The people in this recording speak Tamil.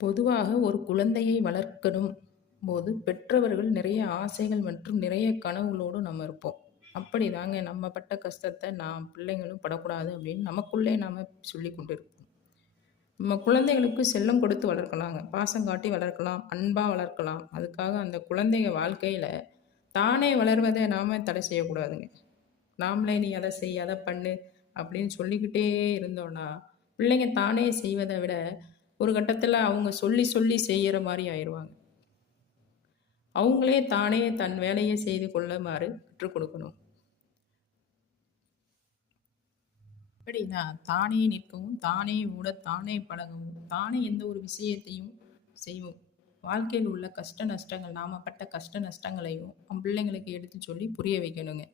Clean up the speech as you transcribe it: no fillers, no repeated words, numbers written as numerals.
பொதுவாக ஒரு குழந்தையை வளர்க்கணும் போது பெற்றவர்கள் நிறைய ஆசைகள் மற்றும் நிறைய கனவுகளோடு நம்ம இருப்போம். அப்படிதாங்க நம்ம பட்ட கஷ்டத்த பிள்ளைங்களும் படக்கூடாது அப்படின்னு நமக்குள்ளே நாம சொல்லிக் கொண்டிருப்போம். நம்ம குழந்தைகளுக்கு செல்லம் கொடுத்து வளர்க்கலாங்க. பாசம் காட்டி வளர்க்கலாம், அன்பா வளர்க்கலாம். அதுக்காக அந்த குழந்தைங்க வாழ்க்கையில தானே வளர்வதை நாம தடை செய்யக்கூடாதுங்க. நாமளே "நீ அத செய், அத பண்ணு" அப்படின்னு சொல்லிக்கிட்டே இருந்தோம்னா, பிள்ளைங்க தானே செய்வத விட, ஒரு கட்டத்தில அவங்க சொல்லி சொல்லி செய்யற மாரி ஆயிருவாங்க. அவங்களே தானே தன் வேலைய செய்து கொள்ளுமாறு கற்றுக் கொடுக்கணும். எப்படின்னா, தானே நிற்கவும், தானே ஓட, தானே பழகவும், தானே எந்த ஒரு விஷயத்தையும் செய்வோம். வாழ்க்கையில் உள்ள கஷ்ட நஷ்டங்கள், நாம பட்ட கஷ்ட நஷ்டங்களையும் பிள்ளைங்களுக்கு எடுத்து சொல்லி புரிய வைக்கணுங்க.